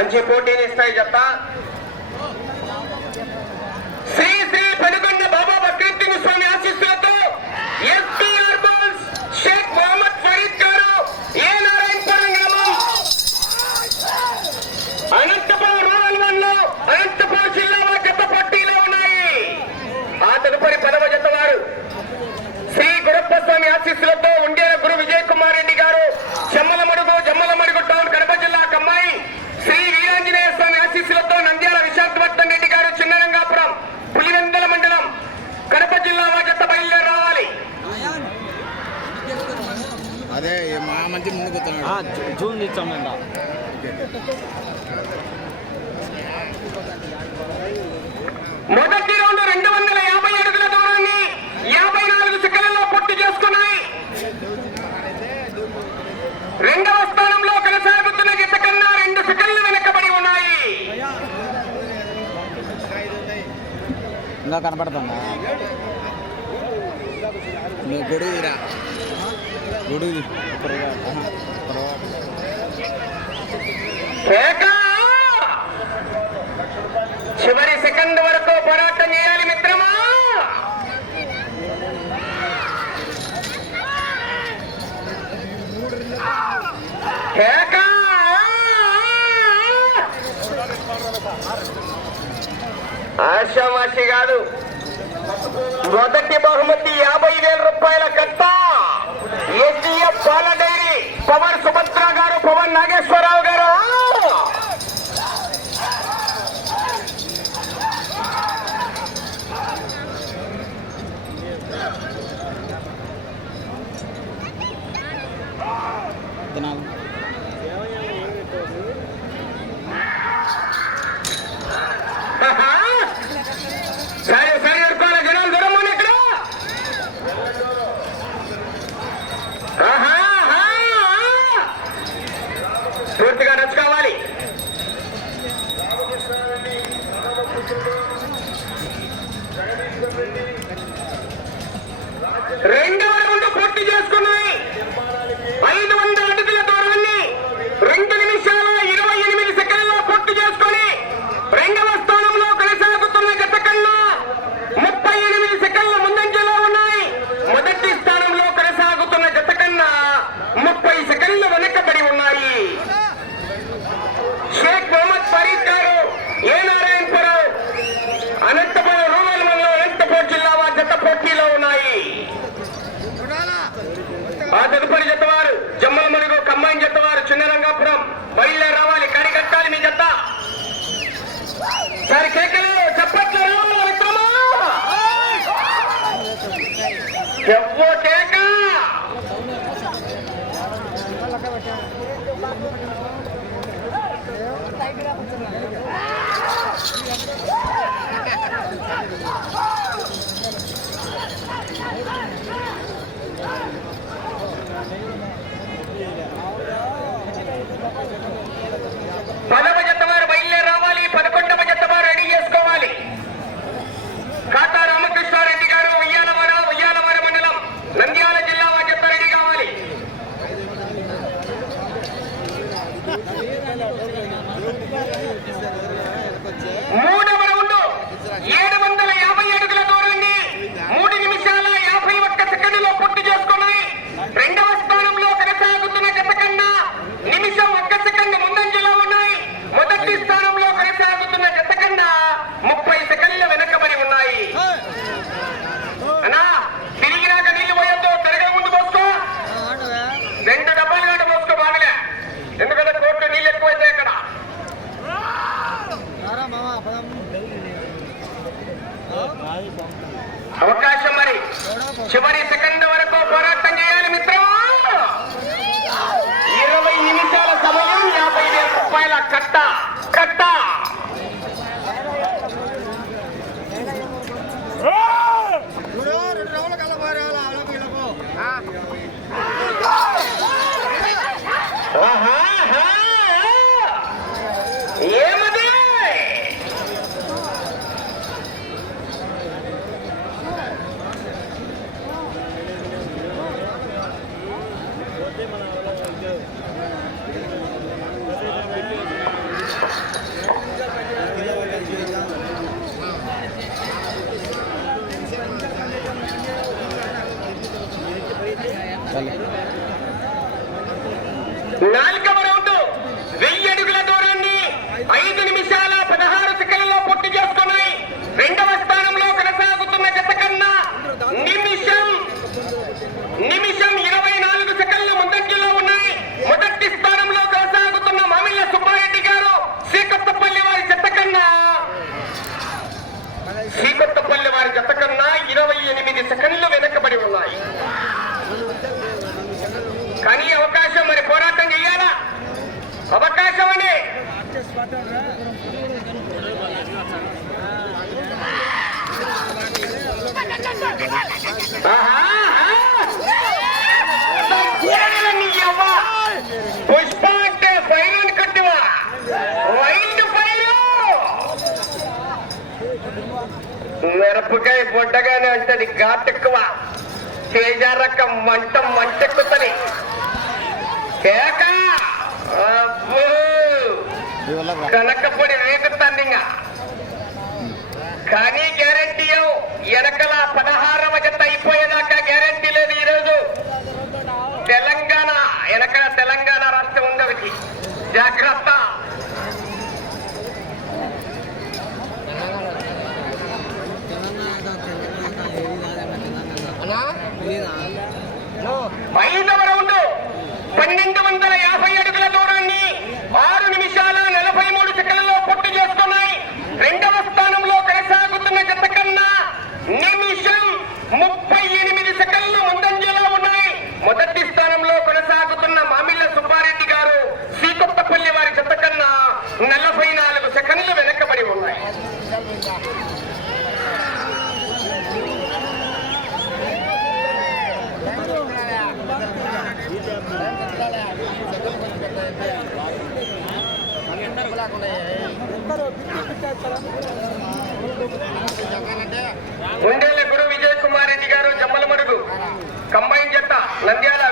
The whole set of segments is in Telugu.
మంచి పోటీని ఇస్తాయి చెప్తా ఇంకా కనపడుతుందా? గొడుగురా. గొడుగు. చివరి సెకండ్ వరకు పోరాటం చేయాలి మిత్రమా? కేక ఆశామాషి కాదు. మొదటి బహుమతి యాభై వేల రూపాయల కట్ట. ఏ ఆ తదుపరి జతవారు జమ్మల మరుగు వారు చిన్న చిన్నరంగాపురం బయలుదే రావాలి. కడిగట్టాలి మీ జత సరే కేకలు చెప్పట్లేదు ఎవరు మూడు రౌండ్ ఏడు మంది చివరి సెకండ్ వరకు పోరాటం చేయాలి మిత్రమా? ఇరవై నిమిషాల సమయం యాభై వేల రూపాయల కట్ట. నాలుగవ రౌండ్. వెయ్యి అడుగుల దూరాన్ని ఐదు నిమిషాల పదహారు సెకండ్లలో పూర్తి చేసుకున్నాయి. రెండవ స్థానంలో కొనసాగుతున్న జత కన్నా నిమిషం నిమిషం ఇరవై నాలుగు సెకండ్లు ముందంజలో ఉన్నాయి. మొదటి స్థానంలో కొనసాగుతున్న మామిళ్ళ సుబ్బారెడ్డి గారు శ్రీకొత్తపల్లి వారి జత కన్నా. శ్రీకొత్తపల్లి వారి జత కన్నా ఇరవై ఎనిమిది సెకండ్లు వెనకబడి ఉన్నాయి కానీ అవకాశం మరి పోరాటం చేయాలా అవకాశం పుష్ప అంటే అని కట్టివా? మిరపకాయ బొడ్డగానే ఉంటది ఘాటెక్కువ. తేజారకం మంట మంటెక్కుతుంది. కేక! కనకపొడి ఇంకా కానీ గ్యారంటీ వెనకల పదహారవ జత అయిపోయేదాకా గ్యారంటీ లేదు ఈరోజు. తెలంగాణ వెనక తెలంగాణ రాష్ట్రం ఒకటి. జాగ్రత్త. ఐదవ రౌండ్ పన్నెండు వందల యాభై అడుగుల దూరాన్ని ఆరు నిమిషాల నలభై మూడు సెకండ్లలో పూర్తి చేసుకున్నాయి రెండవ స్థానంలో కొనసాగుతున్న జత కన్నా నిమిషం ముప్పై ఎనిమిది సెకండ్లు ముందంజలో ఉన్నాయి మొదటి స్థానంలో కొనసాగుతున్న మామిళ్ళ సుబ్బారెడ్డి గారు శ్రీకొత్తపల్లి వారి జత కన్నా నలభై నాలుగు సెకండ్లు వెనకబడి ఉన్నాయి ఉండేళ్ళ గురు విజయ్ కుమార్ రెడ్డి గారు జమ్మల మరుగు కంబైన్ జట్ట నంద్యాల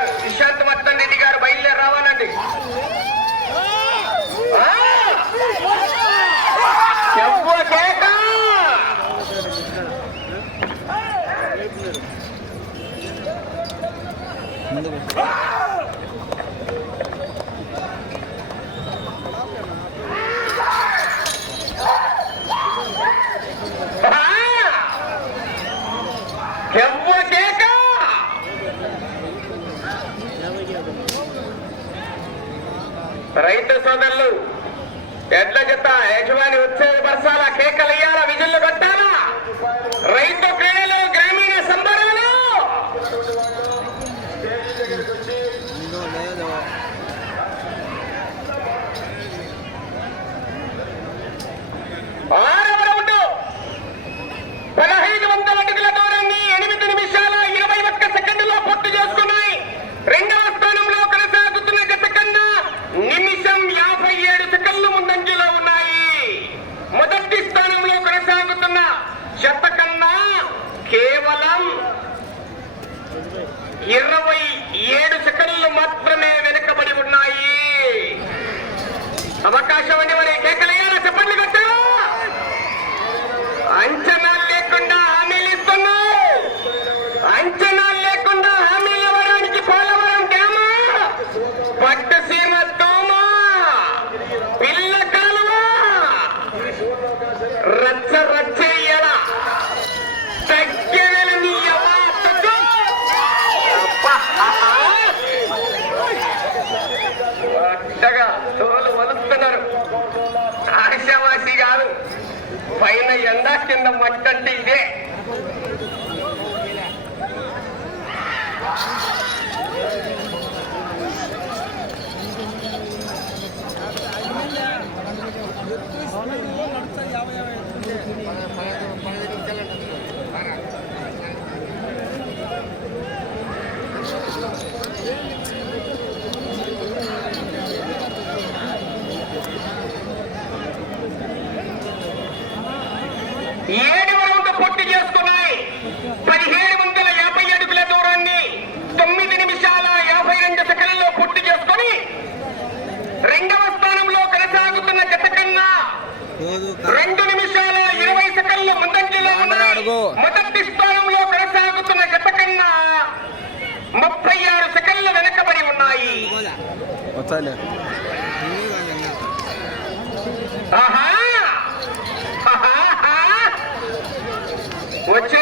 வேண்டும் மண்கண்டி ఏడు వరకు పొట్టు చేసుకున్నాయి. పదిహేడు వందల యాభై అడుగుల దూరాన్ని తొమ్మిది నిమిషాల యాభై రెండు సెకండ్లో పొట్టు చేసుకుని రెండవ స్థానంలో కొనసాగుతున్న గత కన్నా రెండు నిమిషాల ఇరవై సెకండ్లు ముందంజలో ఉన్నాయి. మొదటి స్థానంలో కొనసాగుతున్న గత కన్నా ముప్పై ఆరు సెకండ్లు వెనకబడి ఉన్నాయి. ఆహా! వచ్చే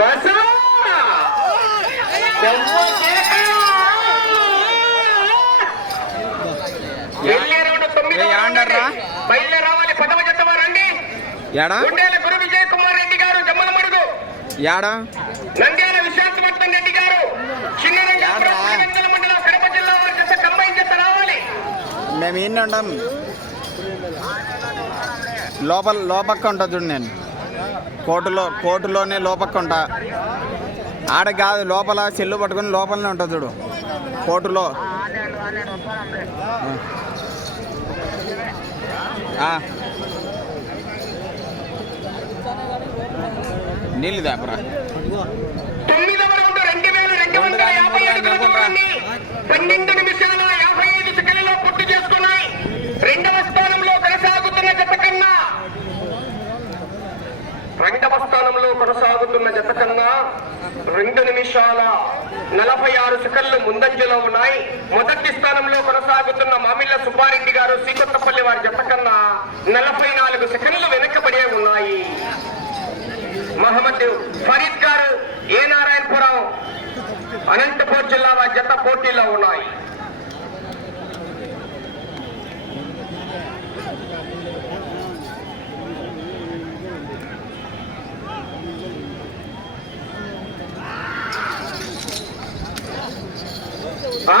బస రావాలి పదవ జత వారండి యాడా? గుండెల గురు విజయ్ కుమార్ రెడ్డి గారు జమ్మల మడుగు. యాడా? నంద్యాల విశాఖపట్నం రెడ్డి గారు. చిన్న యాడ్రా? మండలం కడప జిల్లా వారి జత కంబైన్ జత రావాలి. మేము లోపల లోపక్క ఉంటా చూడు నేను. కోర్టులో కోర్టులోనే లోపక్క ఉంటా ఆడ కాదు లోపల సెల్లు పట్టుకొని లోపలనే ఉంటా చూడు. కోర్టులో. నీళ్ళు దాపరా. పన్నెండు నిమిషాల యాభై ఐదు పూర్తి చేసుకున్నాయి. రెండవ స్థానంలో కొనసాగుతున్న జత కన్నా రెండవ స్థానంలో కొనసాగుతున్న జత కన్నా రెండు నిమిషాల నలభై ఆరు సెకండ్లు ముందంజలో ఉన్నాయి. మొదటి స్థానంలో కొనసాగుతున్న మామిళ్ళ సుబ్బారెడ్డి గారు శ్రీకొత్తపల్లి వారి జత కన్నా నలభై నాలుగు సెకండ్లు వెనకబడే ఉన్నాయి. మహమ్మద్ ఫరీద్ గారు ఏ నారాయణపురం అనంతపూర్ జిల్లా వారి జత పోటీలో ఉన్నాయి ఆ!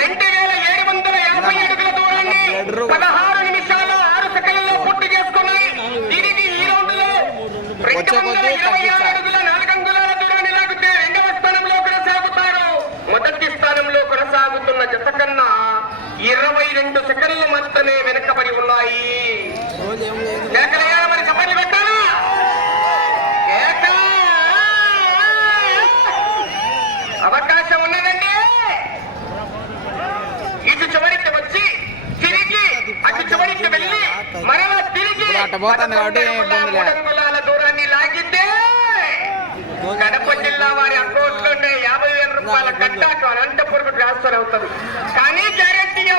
రెండు వేల ఏడు వందల యాభై అడుగుల దూరాన్ని పదహారు నిమిషాలు ఆరు సెకండ్లలో పూర్తి చేసుకున్నాయి. తిరిగి ఈ రౌండ్లో రెండు వచ్చే వందల కొద్దీ ఇరవై ఆరు తగ్గించాలి. అడుగుల నాలుగు అంగుళాల దూరాన్ని లాగితే రెండవ స్థానంలో కొనసాగుతారు. మొదటి స్థానంలో కొనసాగుతున్న జత కన్నా ఇరవై రెండు సెకండ్లు మాత్రమే వెనకబడి ఉన్నాయి. పోతుంది కాబట్టి దూరాన్ని లాగితే కడప జిల్లా వారి అకౌంట్లోనే యాభై వేల రూపాయల కట్ట అటు అనంతపురం ట్రాన్స్ఫర్ అవుతుంది. కానీ గ్యారెంటీ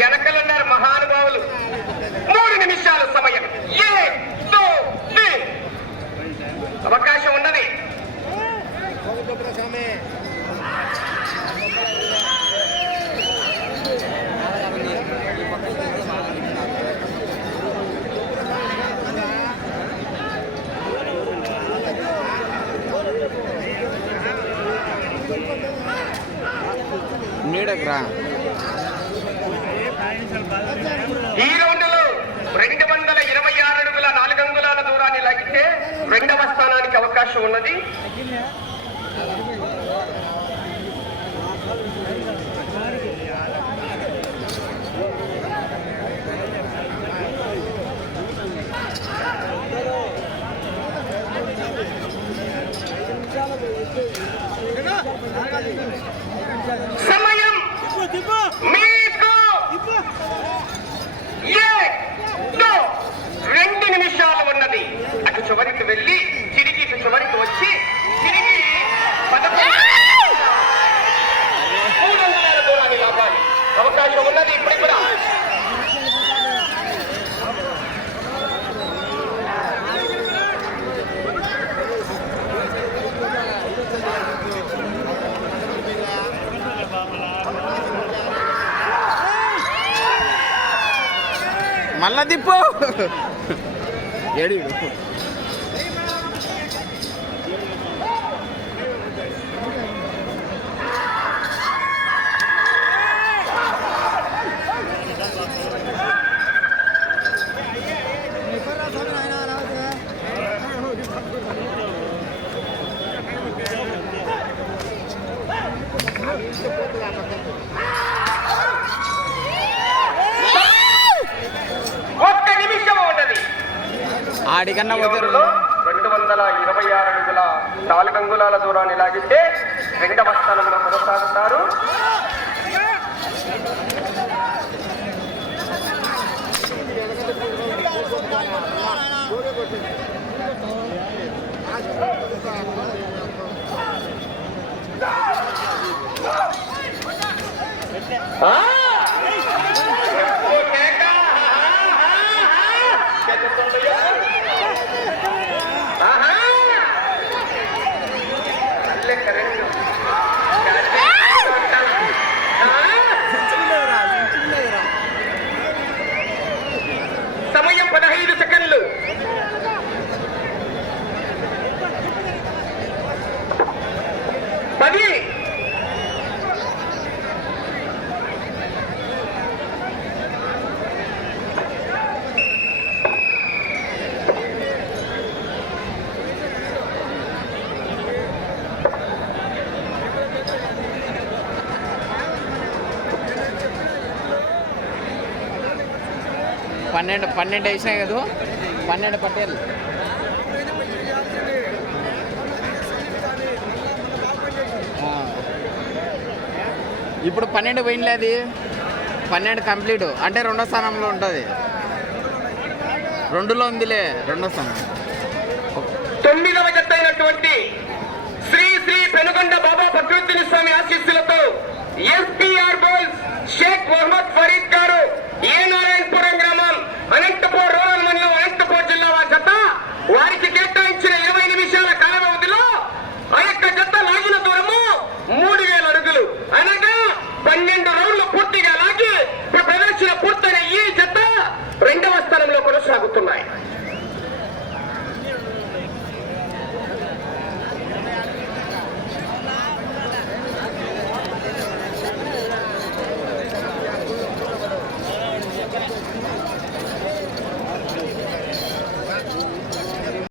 వెనకలున్నారు మహానుభావులు. మూడు నిమిషాల సమయం. ఏ. అవకాశం ఉన్నది. ఈ రెండు వందల ఇరవై ఆరు అడుగుల నాలుగు అంగుళాల దూరాన్ని లాగితే రెండవ స్థానానికి అవకాశం ఉన్నది. సమయం మీకు ఏ తో రెండు నిమిషాలు ఉన్నది అటు చివరికి వెళ్ళి తిరిగి ఇటు చివరికి వచ్చి తిరిగి పదకొండు మూడు వందల దూరాన్ని లాపాలి అవకాశం ఉన్నది ఇప్పుడు కూడా మళ్ళా తిప్పు ఏడు ఒక్క నిమిషం ఉన్నది ఆడికన్నా పోతే రెండు వందల ఇరవై ఆరు అడుగుల నాలుగు అంగుళాల దూరాన్ని లాగితే రెండవ స్థానంలో కొనసాగుతారు ఆ! ఓ కేక! చెప్పుకుంటూ ఆహా! అల్లే కరెంటు. సమయం పదహైదు సెకండ్లు పది పన్నెండు పన్నెండు వేసినాయి కదా? పన్నెండు పట్టేలు ఇప్పుడు పన్నెండు పోయింది అది. పన్నెండు కంప్లీట్. అంటే రెండో స్థానంలో ఉంటుంది. రెండులో ఉందిలే రెండో స్థానం. తొమ్మిదవ జత అయినటువంటి శ్రీ శ్రీ పెనుగొండ బాబా ప్రకృతిని స్వామి ఆశీస్సులతో ఎస్పీఆర్ బోల్స్ షేక్ మొహమ్మద్ ఫరీద్